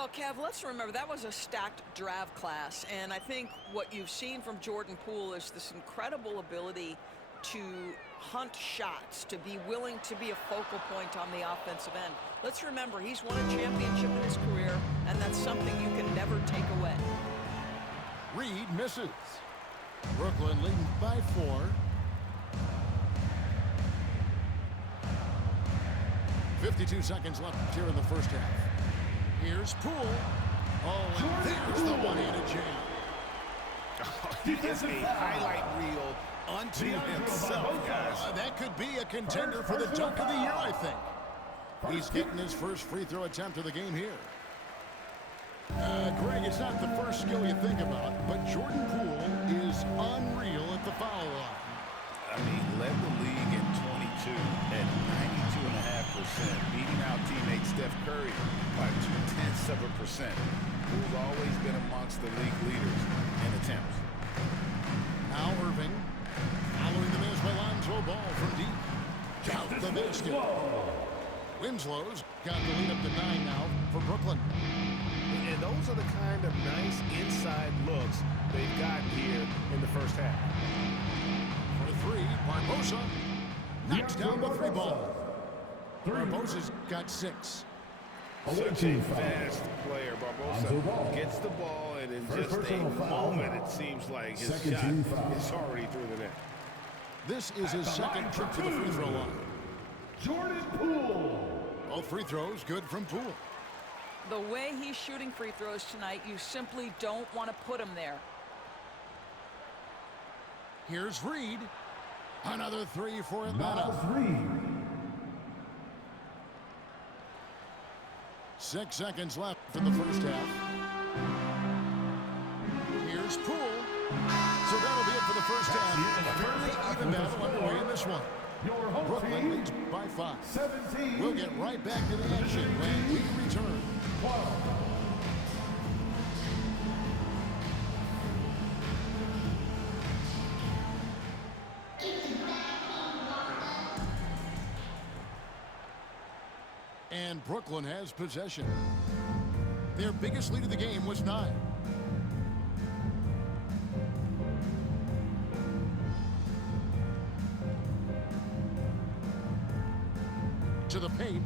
Well, Kev, let's remember that was a stacked draft class, and I think what you've seen from Jordan Poole is this incredible ability to hunt shots, to be willing to be a focal point on the offensive end. Let's remember, he's won a championship in his career, and that's something you can never take away. Reed misses. Brooklyn leading by 4. 52 seconds left here in the first half. Here's Poole. Oh, and there's the one-handed jam. He is a highlight reel unto himself, guys. That could be a contender for the dunk of the year, I think. He's getting his first free throw attempt of the game here. Greg, it's not the first skill you think about, but Jordan Poole is unreal at the foul line. I mean, led the league in 22 at 92.5%, beating out teammate Steph Curry by 0.2%. Poole's always been amongst the league leaders in attempts. Now Irving, following the miss by Lonzo Ball from deep. Count the basket. Winslow's got the lead up to 9 now for Brooklyn. And those are the kind of nice inside looks they've got here in the first half. For 3, Barbosa knocks down the 3 ball. Barbosa's got 6. Such a fast player. Barbosa gets the ball, and in just a moment, it seems like his shot is already through the net. This is his second trip to the free throw line. Jordan Poole. Both free throws good from Poole. The way he's shooting free throws tonight, you simply don't want to put him there. Here's Reed. Another 3 for Atlanta. 6 seconds left in the first half. Here's Poole. So that'll be it for the first half. A fairly even battle underway in this one. Brooklyn leads by 5. 17. We'll get right back to the action when we return. 12. And Brooklyn has possession. Their biggest lead of the game was 9. To the paint.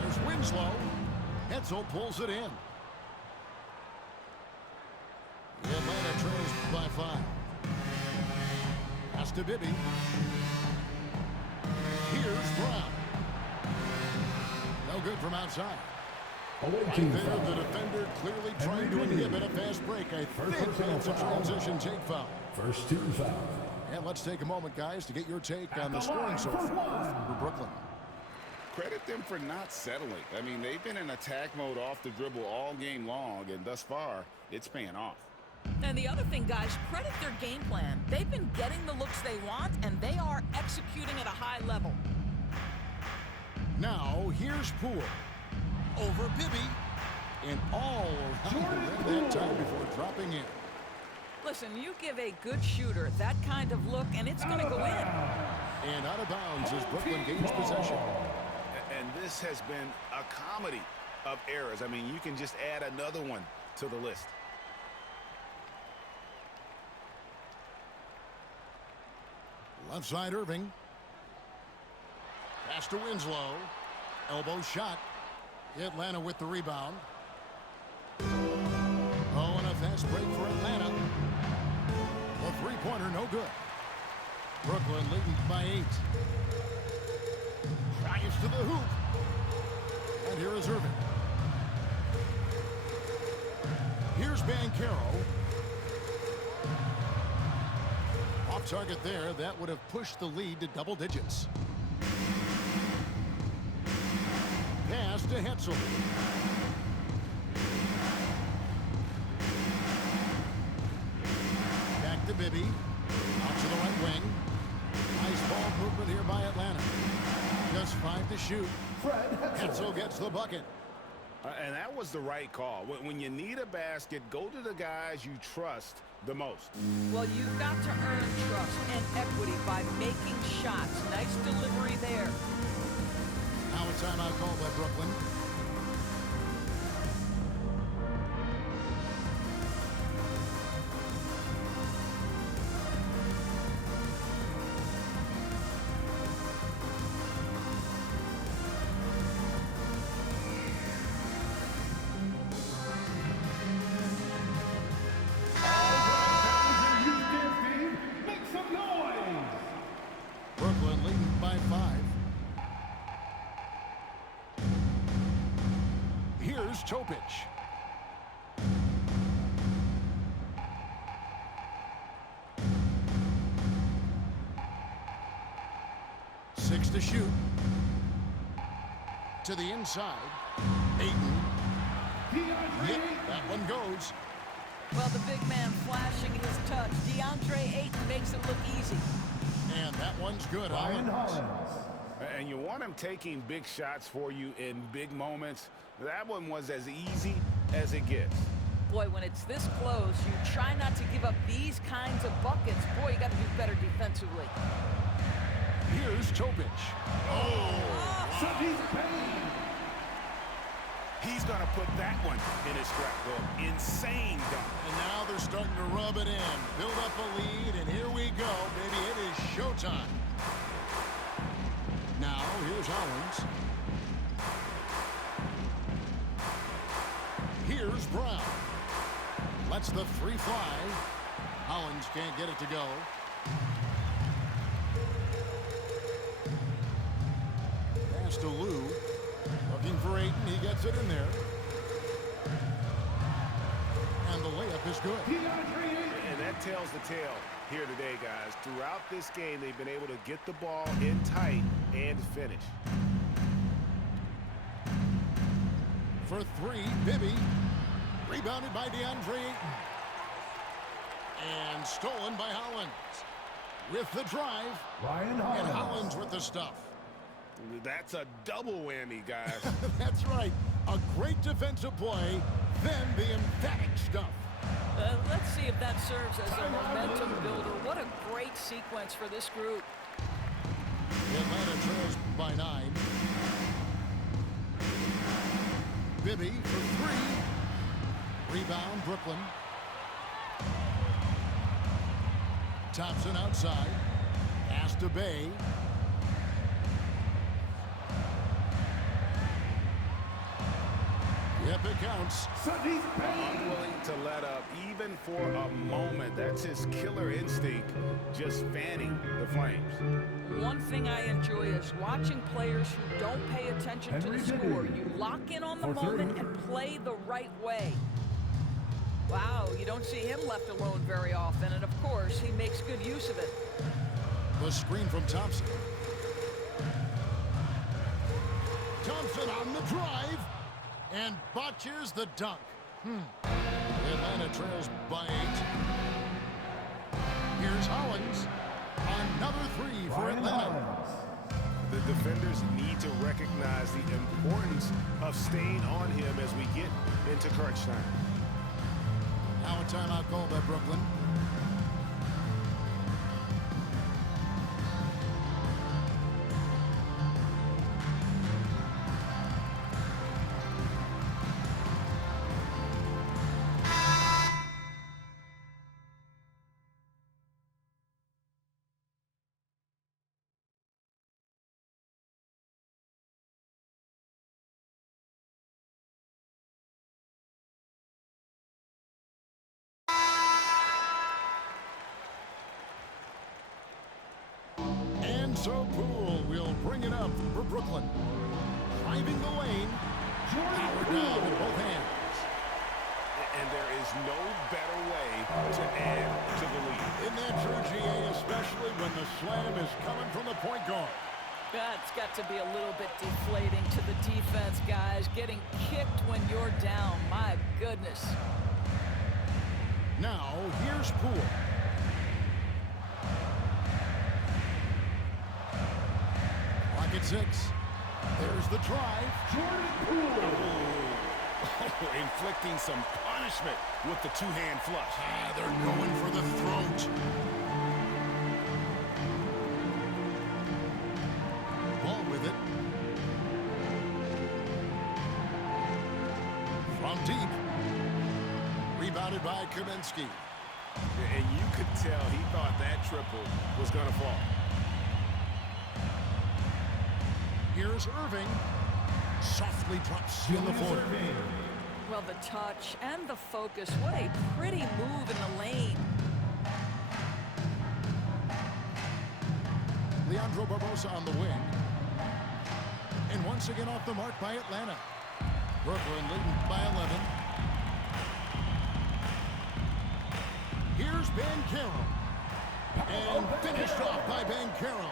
There's Winslow. Hetzel pulls it in. Atlanta trails by 5. Pass to Bibby. Here's Brown. No good from outside. Right there, the defender clearly trying to inhibit a fast break. I think that's a transition take foul. First 2 foul. And let's take a moment, guys, to get your take on the scoring so far for Brooklyn. Credit them for not settling. I mean, they've been in attack mode off the dribble all game long, and thus far, it's paying off. And the other thing, guys, credit their game plan. They've been getting the looks they want, and they are executing at a high level. Now, here's Poole. Over Bibby. And all around that time before dropping in. Listen, you give a good shooter that kind of look, and it's going to go in. And out of bounds as Brooklyn gains possession. And this has been a comedy of errors. I mean, you can just add another one to the list. Left side, Irving. Pass to Winslow. Elbow shot. Atlanta with the rebound. Oh, and a fast break for Atlanta. The three-pointer, no good. Brooklyn leading by 8. Drives to the hoop. And here is Irving. Here's Banchero. Off target there. That would have pushed the lead to double digits. Pass to Hetzel. Back to Bibby. Out to the right wing. Nice ball movement here by Atlanta. Just 5 to shoot. Hetzel gets the bucket. And that was the right call. When you need a basket, go to the guys you trust the most. Well, you've got to earn trust and equity by making shots. Nice delivery there. Now a timeout call by Brooklyn. Topic. 6 to shoot. To the inside. Ayton. Yep, that one goes. Well, the big man flashing his touch. DeAndre Ayton makes it look easy. And that one's good. Ryan Hollins. Hollins. And you want him taking big shots for you in big moments. That one was as easy as it gets. Boy, when it's this close, you try not to give up these kinds of buckets. Boy, you got to do better defensively. Here's Topic. Sadiq Bey. He's going to put that one in his scrapbook. Insane dunk. And now they're starting to rub it in. Build up a lead, and here we go, baby. It is showtime. Now, here's Hollins. Here's Brown. Lets the three fly. Hollins can't get it to go. Pass to Lou. Looking for Ayton. He gets it in there. And the layup is good. And that tells the tale here today, guys. Throughout this game, they've been able to get the ball in tight and finish. For three, Bibby. Rebounded by DeAndre Ayton. And stolen by Hollins. With the drive. Ryan And Hollins. Hollins with the stuff. That's a double whammy, guys. That's right. A great defensive play, then the emphatic stuff. Let's see if that serves as a momentum builder. What a great sequence for this group. Atlanta trails by 9. Bibby for 3. Rebound, Brooklyn. Thompson outside. Pass to Bay. Yep, it counts. Sadiq Bey. Unwilling to let up even for a moment. That's his killer instinct, just fanning the flames. One thing I enjoy is watching players who don't pay attention to the score. You lock in on the moment and play the right way. Wow, you don't see him left alone very often, and of course, he makes good use of it. The screen from Thompson. Thompson on the drive. And botches the dunk. Atlanta trails by 8. Here's Hollins. Another 3 for Ryan Atlanta. Hollins. The defenders need to recognize the importance of staying on him as we get into crunch time. Now a timeout call by Brooklyn. So Poole will bring it up for Brooklyn. Driving the lane. Powered down with both hands. And there is no better way to add to the lead. Isn't that true, GA? Especially when the slam is coming from the point guard. That's got to be a little bit deflating to the defense, guys. Getting kicked when you're down. My goodness. Now, here's Poole. At 6. There's the drive. Jordan Poole. Inflicting some punishment with the two-hand flush. They're going for the throat. Ball with it. From deep. Rebounded by Kaminsky. And you could tell he thought that triple was going to fall. Here's Irving. Softly drops in the floor. Well, the touch and the focus. What a pretty move in the lane. Leandro Barbosa on the wing. And once again off the mark by Atlanta. Brooklyn leading by 11. Here's Banchero. And finished off by Banchero.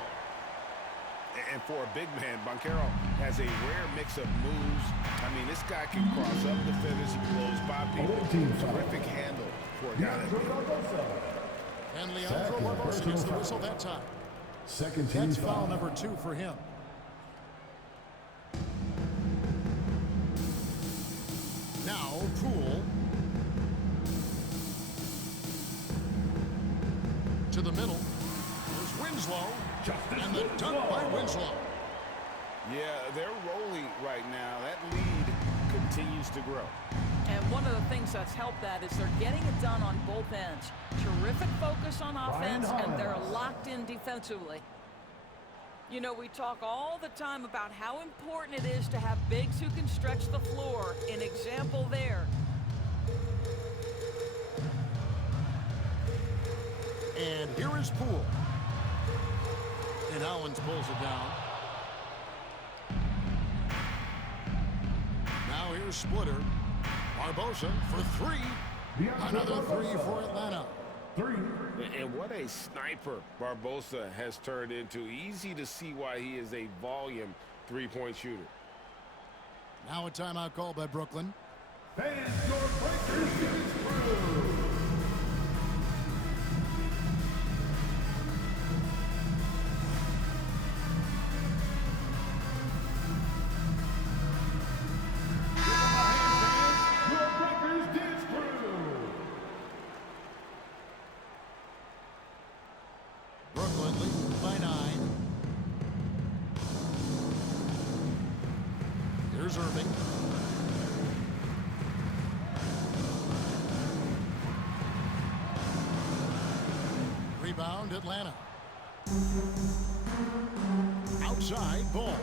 And for a big man, Banchero has a rare mix of moves. I mean, this guy can cross up defenders. He blows by people. Terrific handle for a guy that big. And Leandro Barbosa gets the whistle that time. Second team That's foul number 2 for him. Now, Poole. To the middle. There's Winslow. And the dunk by Winslow. Yeah, they're rolling right now. That lead continues to grow. And one of the things that's helped that is they're getting it done on both ends. Terrific focus on offense, and they're locked in defensively. You know, we talk all the time about how important it is to have bigs who can stretch the floor. An example there. And here is Poole. And Owens pulls it down. Now here's Splitter. Barbosa for 3. Another 3 for Atlanta. 3. And what a sniper Barbosa has turned into. Easy to see why he is a volume three-point shooter. Now a timeout call by Brooklyn. Fans, your breakers get it through. Brooklyn leading by 9. Here's Irving. Rebound, Atlanta. Outside, ball.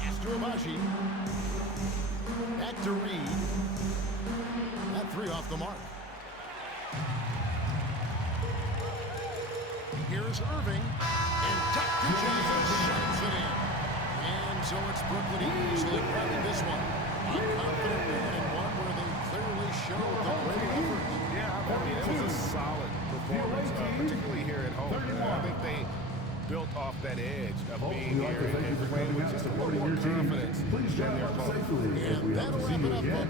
Pass to Abaji. Back to Reed. That 3 off the mark. Here's Irving, and Dr. James shoots it in. And so it's Brooklyn easily grabbing this one. A confident win and one where they clearly showed the great effort. Yeah, I mean, it was a solid performance, particularly here at home. I think they built off that edge of being here and playing with just a little more confidence than their opponents. And that'll wrap it up.